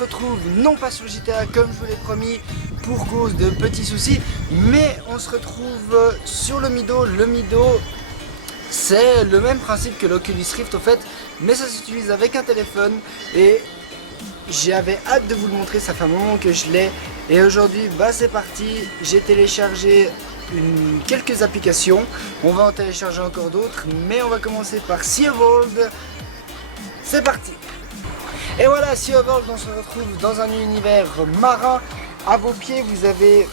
retrouve non pas sur GTA comme je vous l'ai promis pour cause de petits soucis, mais on se retrouve sur le Mido. Le Mido, c'est le même principe que l'Oculus Rift au fait, mais ça s'utilise avec un téléphone et j'avais hâte de vous le montrer, ça fait un moment que je l'ai. Et aujourd'hui, bah c'est parti, j'ai téléchargé quelques applications, on va en télécharger encore d'autres, mais on va commencer par Sea of World. C'est parti. Et voilà, Sea of World, on se retrouve dans un univers marin. À vos pieds, vous avez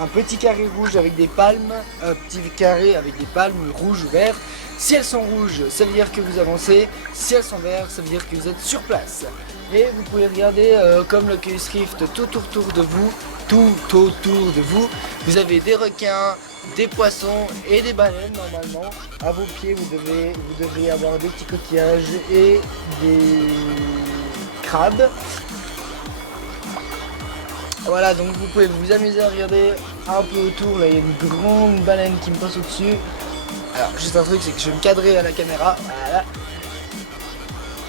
un petit carré rouge avec des palmes, un petit carré avec des palmes rouges ou vertes. Si elles sont rouges, ça veut dire que vous avancez. Si elles sont vertes, ça veut dire que vous êtes sur place. Et vous pouvez regarder comme l'Oculus Rift tout autour de vous. Tout autour de vous. Vous avez des requins, des poissons et des baleines normalement. À vos pieds, vous devriez avoir des petits coquillages et des crabes. Voilà, donc vous pouvez vous amuser à regarder un peu autour. Là, il y a une grande baleine qui me passe au-dessus. Alors, juste un truc, c'est que je vais me cadrer à la caméra. Voilà.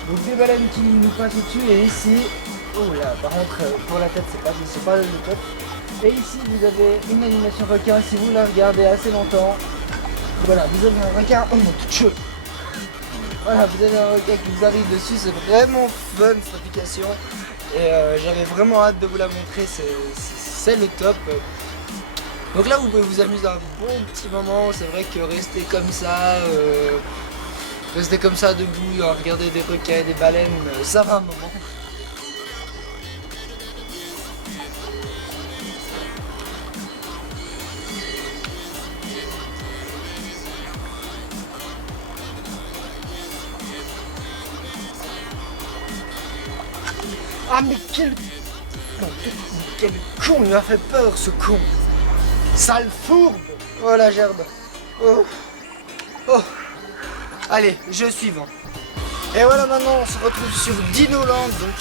Donc des baleines qui nous passent au-dessus. Et ici, oh là, par contre, pour la tête, c'est pas le top. Et ici, vous avez une animation requin. Si vous la regardez assez longtemps, voilà, vous avez un requin. Oh mon Dieu! Voilà, vous avez un requin qui vous arrive dessus. C'est vraiment fun cette application. Et j'avais vraiment hâte de vous la montrer, c'est le top. Donc là vous pouvez vous amuser un bon petit moment, c'est vrai que rester comme ça debout, à regarder des requins et des baleines, ça va un moment. Ah mais quel con, il m'a fait peur ce con. Sale fourbe. Oh la gerbe. Oh. Oh. Allez, jeu suivant. Et voilà, maintenant on se retrouve sur Dinoland, donc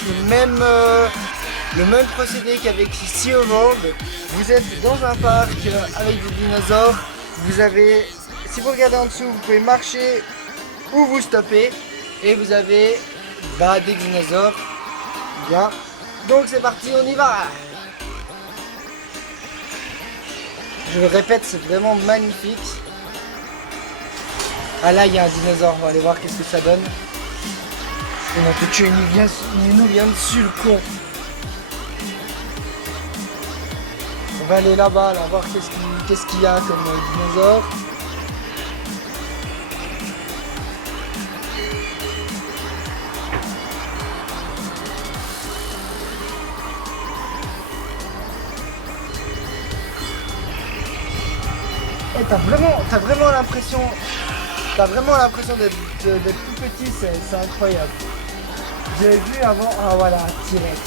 le même procédé qu'avec Sea of World. Vous êtes dans un parc avec des dinosaures. Vous avez, si vous regardez en dessous, vous pouvez marcher ou vous stopper. Et vous avez des dinosaures. Bien. Donc c'est parti, on y va. Je le répète, c'est vraiment magnifique. Ah là, il y a un dinosaure, on va aller voir qu'est-ce que ça donne. Et non, tu il nous vient dessus le con. On va aller là-bas, là, voir qu'est-ce qu'il y a comme dinosaure. Et t'as vraiment l'impression d'être tout petit, c'est incroyable. J'avais vu avant, ah voilà, un T-Rex.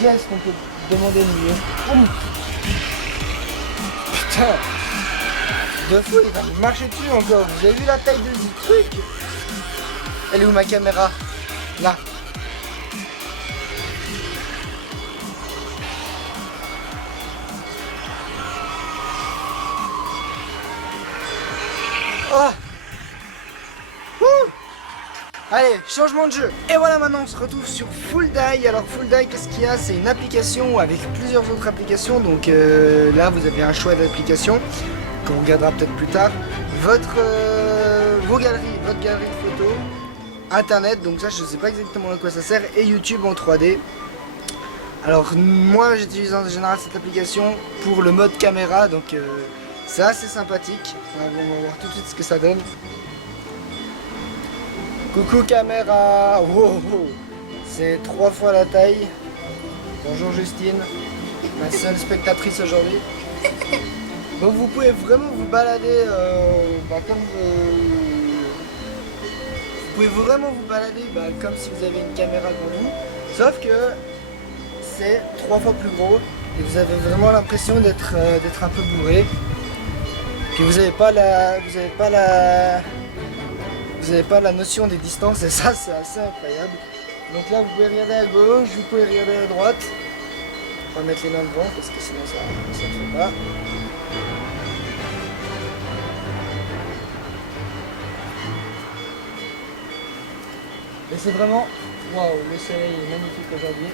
Qu'est-ce qu'on peut demander de mieux? Putain, de fou, il va me marcher dessus encore. Vous avez vu la taille du truc? Elle est où ma caméra? Là. Oh. Allez, changement de jeu. Et voilà, maintenant on se retrouve sur Full Die. Alors Full Die, qu'est-ce qu'il y a? C'est une application avec plusieurs autres applications. Donc là, vous avez un choix d'applications qu'on regardera peut-être plus tard. Votre galerie de photos, Internet, donc ça je sais pas exactement à quoi ça sert, et YouTube en 3D. Alors moi j'utilise en général cette application pour le mode caméra, donc c'est assez sympathique. On va voir tout de suite ce que ça donne. Coucou caméra. Wow, wow. C'est 3 fois la taille. Bonjour Justine, ma seule spectatrice aujourd'hui. Donc vous pouvez vraiment vous balader comme vous pouvez vraiment vous balader comme si vous avez une caméra devant vous, sauf que c'est 3 fois plus gros et vous avez vraiment l'impression d'être un peu bourré. Puis vous n'avez pas la notion des distances et ça c'est assez incroyable. Donc là vous pouvez regarder à gauche, vous pouvez regarder à droite. On va mettre les mains devant parce que sinon ça ne fait pas. Et c'est vraiment Waouh, le soleil est magnifique aujourd'hui.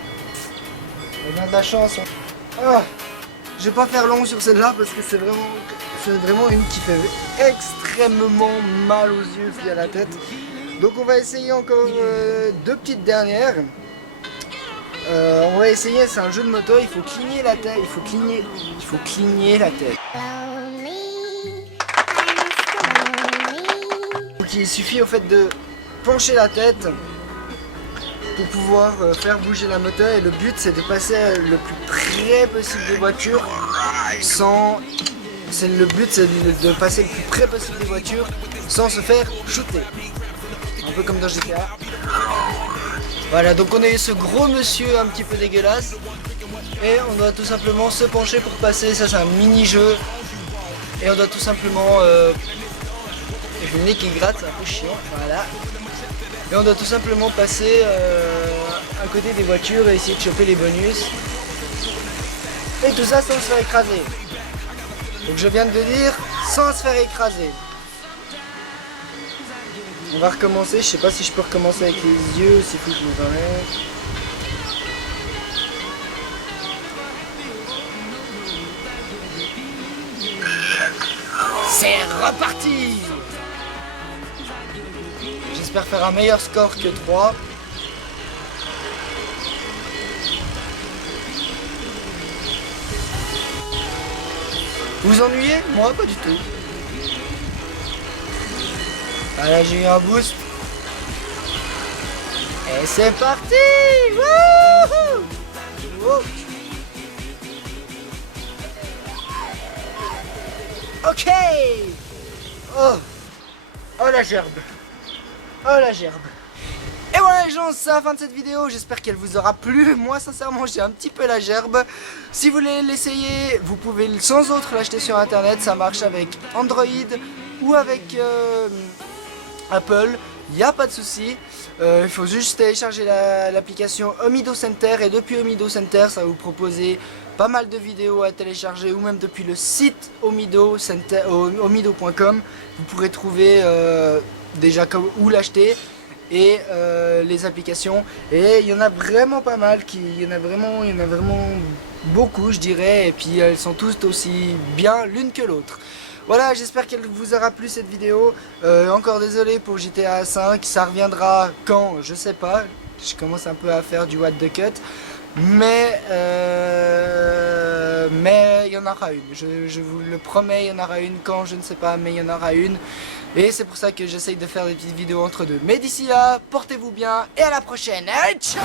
On a de la chance. Ah, je vais pas faire long sur celle-là parce que c'est vraiment une qui fait extrêmement mal aux yeux puis à la tête. Donc on va essayer encore deux petites dernières. On va essayer, c'est un jeu de moto, il faut cligner la tête, il faut cligner la tête. Donc il suffit au fait de pencher la tête pour pouvoir faire bouger la moto, et le but c'est de passer le plus près possible des voitures le but c'est de passer le plus près possible des voitures sans se faire shooter. Un peu comme dans GTA. Voilà, donc on a eu ce gros monsieur un petit peu dégueulasse et on doit tout simplement se pencher pour passer. Ça c'est un mini-jeu et on doit tout simplement... j'ai le nez qui gratte, c'est un peu chiant, voilà. Et on doit tout simplement passer à côté des voitures et essayer de choper les bonus. Et tout ça sans se faire écraser. Donc je viens de le dire, sans se faire écraser. On va recommencer, je sais pas si je peux recommencer avec les yeux, s'il faut que je me enlève. C'est reparti! J'espère faire un meilleur score que 3. Vous vous ennuyez? Moi, pas du tout. Ah là, j'ai eu un boost. Et c'est parti! Wouhou! Wow. Ok! Oh! Oh la gerbe! Oh la gerbe! Et voilà les gens, c'est la fin de cette vidéo, j'espère qu'elle vous aura plu. Moi sincèrement j'ai un petit peu la gerbe. Si vous voulez l'essayer, vous pouvez sans autre l'acheter sur internet, ça marche avec Android ou avec Apple, il n'y a pas de souci. Il faut juste télécharger l'application Omido Center, et depuis Omido Center ça va vous proposer pas mal de vidéos à télécharger, ou même depuis le site omido.com vous pourrez trouver déjà où l'acheter et les applications, et il y en a vraiment pas mal, il y en a vraiment beaucoup je dirais, et puis elles sont toutes aussi bien l'une que l'autre. Voilà, j'espère qu'elle vous aura plu cette vidéo. Encore désolé pour GTA 5, ça reviendra quand, je sais pas. Je commence un peu à faire du what the cut. Mais il y en aura une. Je vous le promets, il y en aura une quand, je ne sais pas, mais il y en aura une. Et c'est pour ça que j'essaye de faire des petites vidéos entre deux. Mais d'ici là, portez-vous bien et à la prochaine. Allez, ciao!